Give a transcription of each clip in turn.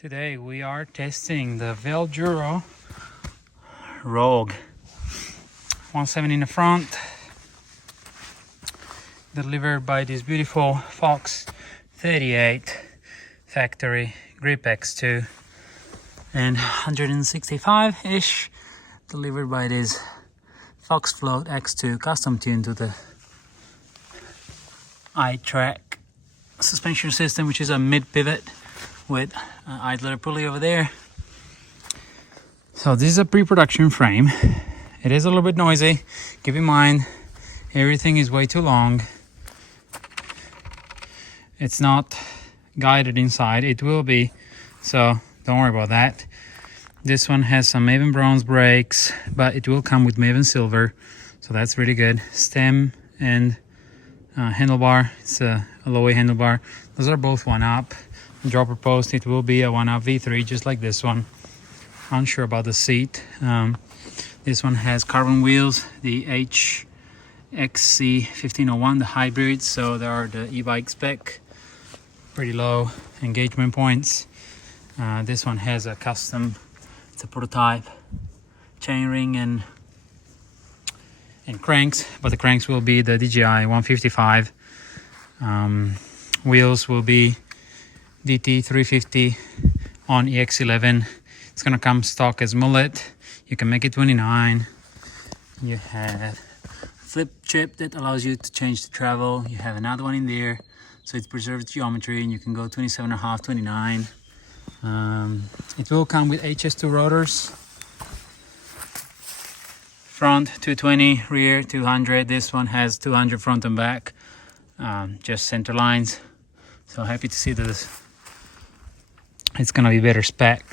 Today we are testing the Velduro Rogue 170 in the front, delivered by this beautiful Fox 38 factory Grip X2, and 165-ish delivered by this Fox Float X2 custom tuned to the I-Track suspension system, which is a mid pivot with an idler pulley over there. So this is a pre-production frame. It is a little bit noisy. Keep in mind, everything is way too long. It's not guided inside. It will be, so don't worry about that. This one has some Maven bronze brakes, but it will come with Maven silver, so that's really good. Stem and handlebar, it's a low-way handlebar. Those are both 1-up. Dropper post, it will be a 1-up V3, just like this one. Unsure about the seat. This one has carbon wheels, the HXC 1501, the hybrid, so there are the e-bike spec. Pretty low engagement points. This one has a custom, it's a prototype chainring and cranks, but the cranks will be the DJI 155. Wheels will be DT 350 on EX11. It's gonna come stock as Mullet. You can make it 29. You have a flip chip that allows you to change the travel. You have another one in there, so it preserves geometry, and you can go 27.5, 29. It will come with HS2 rotors. Front 220, rear 200. This one has 200 front and back, just center lines. So happy to see that it's gonna be better spec.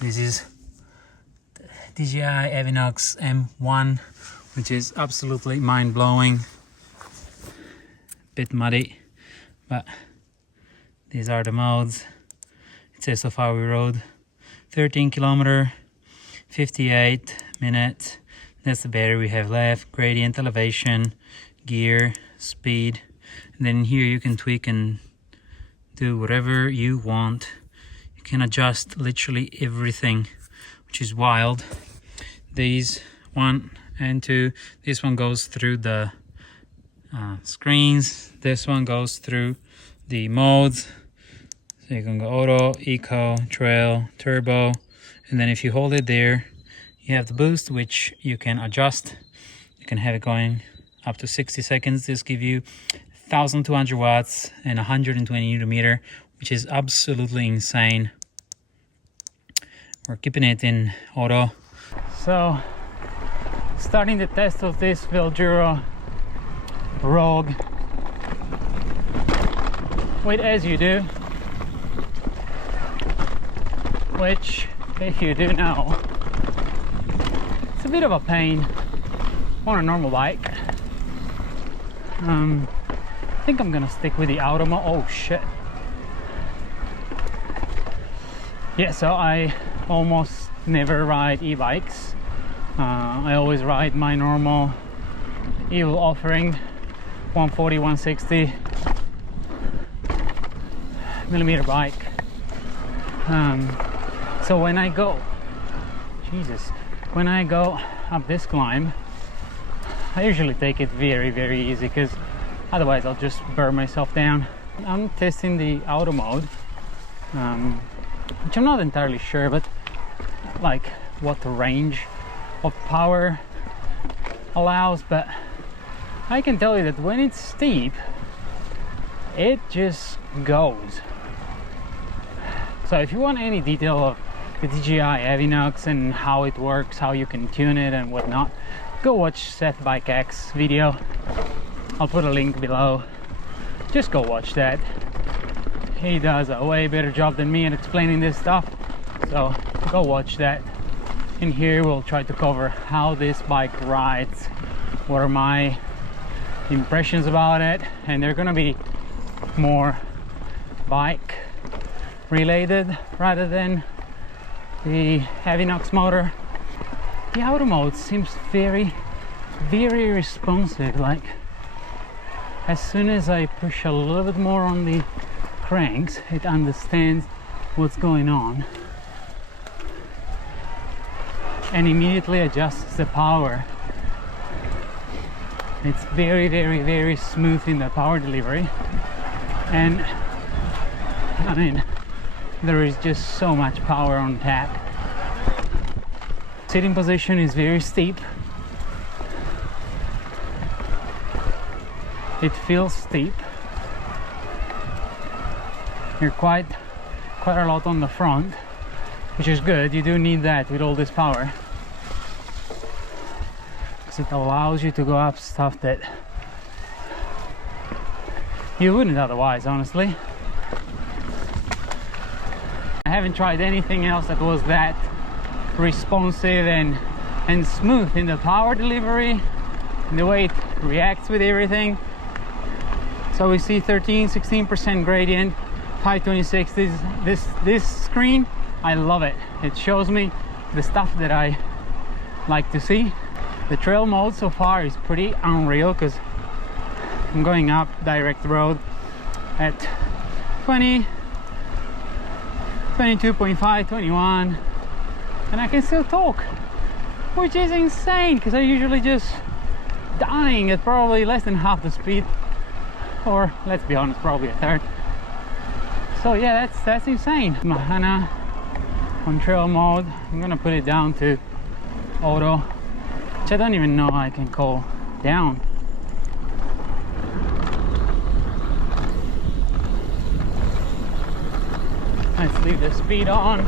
This is the DJI Avinox M1, which is absolutely mind-blowing. Bit muddy, but these are the modes. It says so far we rode 13 kilometer, 58 minutes. That's the battery we have left. Gradient, elevation, gear, speed, and then here you can tweak and do whatever you want. You can adjust literally everything, which is wild. These 1 and 2, this one goes through the screens, this one goes through the modes, so you can go auto, eco, trail, turbo, and then if you hold it there, you have the boost, which you can adjust. You can have it going up to 60 seconds. This gives you 1200 watts and 120 newton meter, which is absolutely insane. We're keeping it in auto. So starting the test of this Velduro Rogue with As You Do, which, if you do know, it's a bit of a pain on a normal bike. I think I'm gonna stick with the auto mode. Oh shit. Yeah, so I almost never ride e-bikes. I always ride my normal Evil offering 140, 160 millimeter bike. So when I go up this climb, I usually take it very, very easy, because otherwise I'll just burn myself down. I'm testing the auto mode, which I'm not entirely sure, but like what the range of power allows, but I can tell you that when it's steep, it just goes. So if you want any detail of the DJI Avinox and how it works, how you can tune it and whatnot, go watch Seth Bike X video. I'll put a link below. Just go watch that. He does a way better job than me at explaining this stuff, so go watch that. In here we'll try to cover how this bike rides, what are my impressions about it, and they're gonna be more bike related rather than the Avinox motor. The auto mode seems very, very responsive. Like as soon as I push a little bit more on the cranks, it understands what's going on and immediately adjusts the power. It's very, very, very smooth in the power delivery, and I mean, there is just so much power on tap. Sitting position is very steep. It feels steep. You're quite a lot on the front, which is good. You do need that with all this power, because it allows you to go up stuff that you wouldn't otherwise, honestly. I haven't tried anything else that was that responsive and smooth in the power delivery, in the way it reacts with everything. So we see 13-16% gradient, 526. This screen, I love it. It shows me the stuff that I like to see. The trail mode so far is pretty unreal, because I'm going up direct road at 20, 22.5, 21, and I can still talk, which is insane, because I usually just dying at probably less than half the speed, or let's be honest, probably a third. So yeah, that's insane. Mahana on trail mode, I'm gonna put it down to auto, which I don't even know I can call down. Let's leave the speed on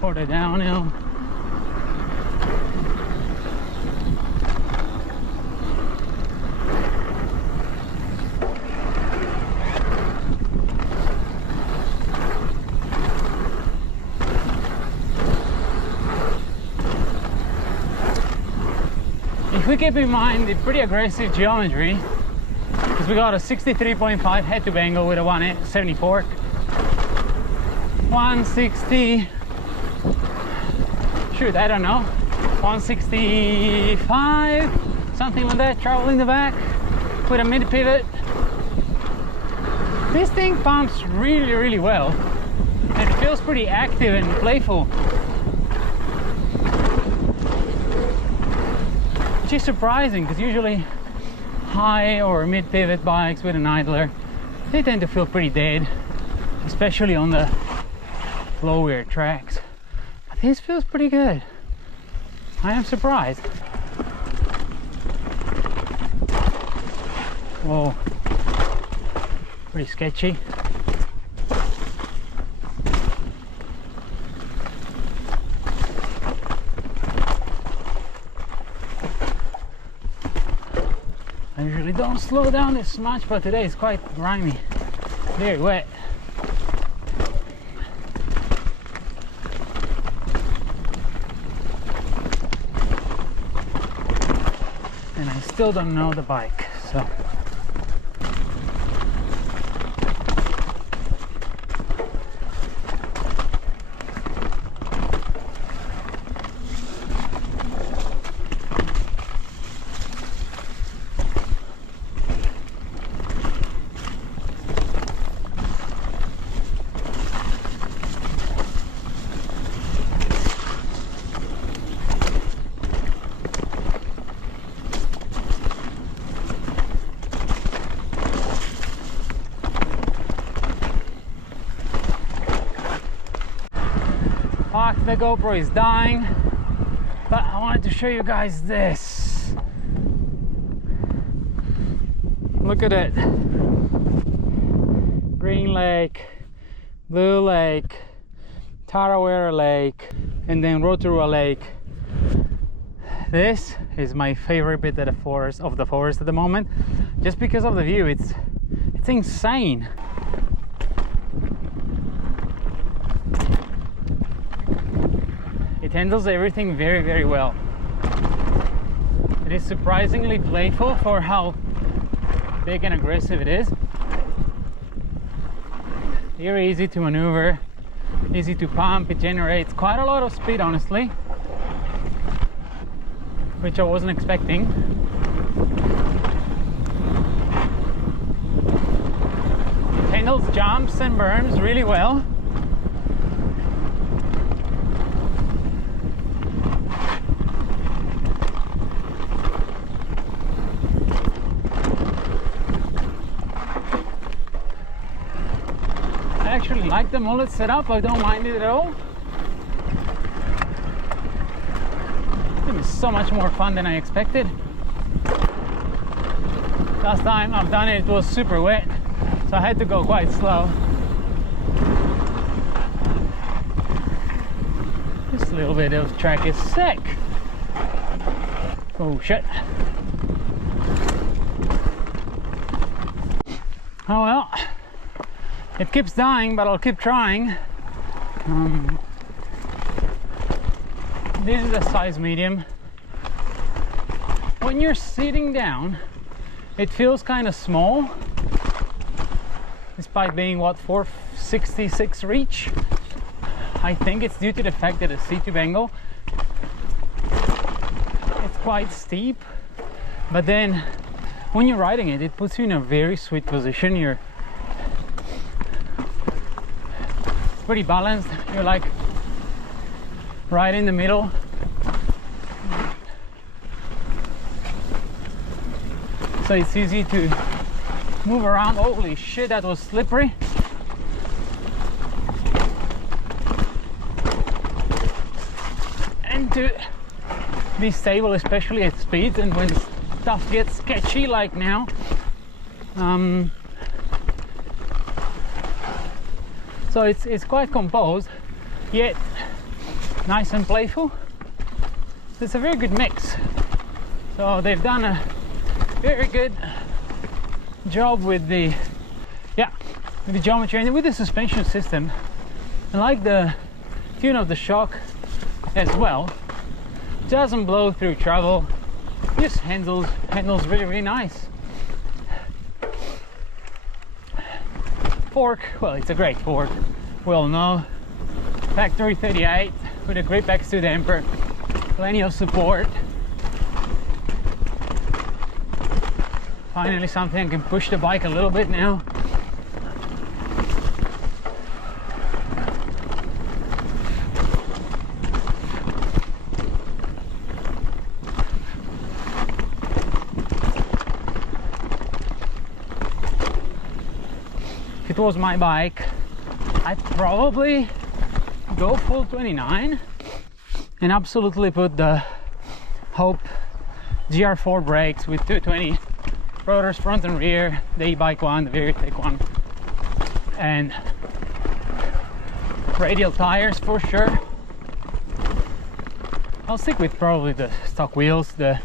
for the downhill. If we keep in mind the pretty aggressive geometry, because we got a 63.5 head tube angle with a 170 fork, 160, shoot, I don't know, 165, something like that, traveling the back with a mid pivot. This thing pumps really, really well, and it feels pretty active and playful, which is surprising, because usually high or mid pivot bikes with an idler, they tend to feel pretty dead, especially on the lower tracks. But this feels pretty good. I am surprised. Whoa, pretty sketchy. I usually don't slow down this much, but today it's quite grimy, very wet. And I still don't know the bike, so the GoPro is dying, but I wanted to show you guys this. Look at it. Green lake, blue lake, Tarawera lake, and then Rotorua lake. This is my favorite bit of the forest at the moment, just because of the view. It's insane. It handles everything very, very well. It is surprisingly playful for how big and aggressive it is. Very easy to maneuver, easy to pump. It generates quite a lot of speed, honestly, which I wasn't expecting. It handles jumps and berms really well. I actually like the Mullet setup, I don't mind it at all. It was so much more fun than I expected. Last time I've done it, it was super wet, so I had to go quite slow. This little bit of track is sick. Oh shit. Oh well, it keeps dying, but I'll keep trying. This is a size medium. When you're sitting down, it feels kind of small, despite being what, 466 reach. I think it's due to the fact that the seat-tube angle, it's quite steep, but then when you're riding it, it puts you in a very sweet position. You're pretty balanced. You're like right in the middle. So it's easy to move around. Holy shit, that was slippery. And to be stable, especially at speeds and when stuff gets sketchy like now. So it's quite composed, yet nice and playful. It's a very good mix. So they've done a very good job with the geometry and with the suspension system. I like the tune of the shock as well. Doesn't blow through travel, just handles really nice. Fork, well, it's a great fork, we all know. Factory 38 with a grip X2 damper, plenty of support. Finally something I can push the bike a little bit now. If it was my bike, I'd probably go full 29 and absolutely put the Hope GR4 brakes with 220 rotors front and rear, the e-bike one, the very thick one, and radial tires for sure. I'll stick with probably the stock wheels, the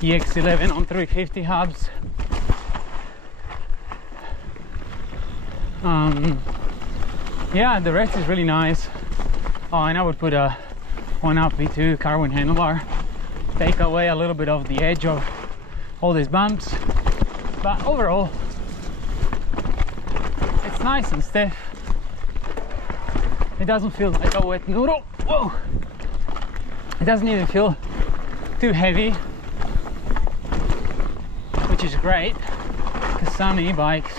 EX11 on 350 hubs. Yeah, the rest is really nice. Oh, and I would put a 1-up V2 carbon handlebar, take away a little bit of the edge of all these bumps, but overall it's nice and stiff. It doesn't feel like a wet noodle. Whoa! It doesn't even feel too heavy, which is great, because some e-bikes,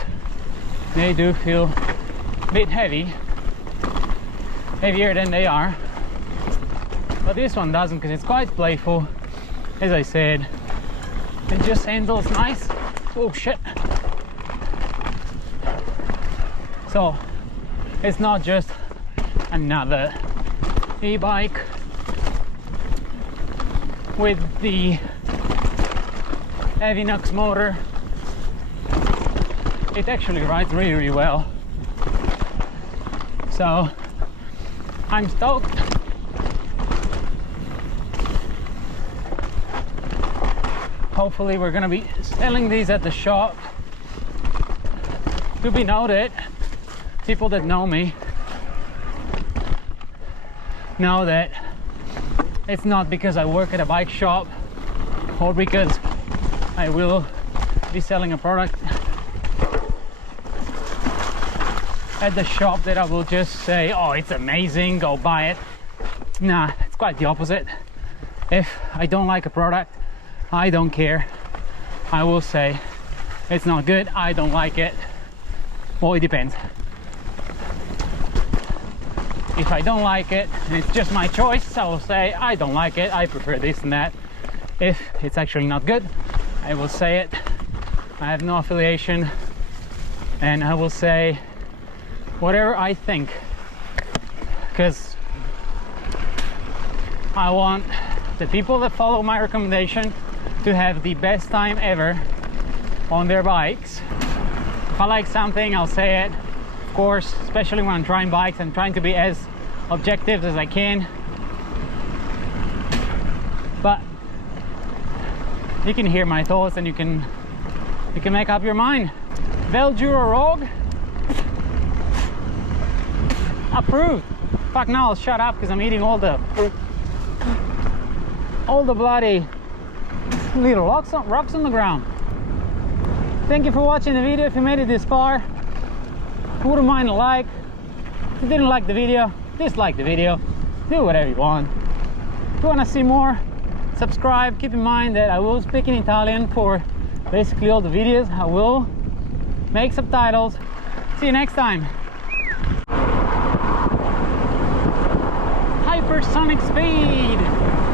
they do feel a bit heavy, heavier than they are, but this one doesn't, because it's quite playful. As I said, it just handles nice. Oh shit. So it's not just another e-bike with the Avinox motor. It actually rides really well. So I'm stoked. Hopefully we're gonna be selling these at the shop. To be noted, people that know me know that it's not because I work at a bike shop or because I will be selling a product at the shop that I will just say, oh, it's amazing, go buy it. Nah, it's quite the opposite. If I don't like a product, I don't care. I will say it's not good, I don't like it. Well, it depends. If I don't like it, and it's just my choice, I will say I don't like it, I prefer this and that. If it's actually not good, I will say it. I have no affiliation, and I will say whatever I think, because I want the people that follow my recommendation to have the best time ever on their bikes. If I like something, I'll say it. Of course, especially when I'm trying bikes, I'm trying to be as objective as I can. But you can hear my thoughts and you can make up your mind. Velduro Rogue approved. Fuck, now I'll shut up because I'm eating all the bloody little rocks on the ground. Thank you for watching the video. If you made it this far, I wouldn't mind a like. If you didn't like the video, dislike the video. Do whatever you want. If you want to see more, subscribe. Keep in mind that I will speak in Italian for basically all the videos. I will make subtitles. See you next time. Hypersonic speed.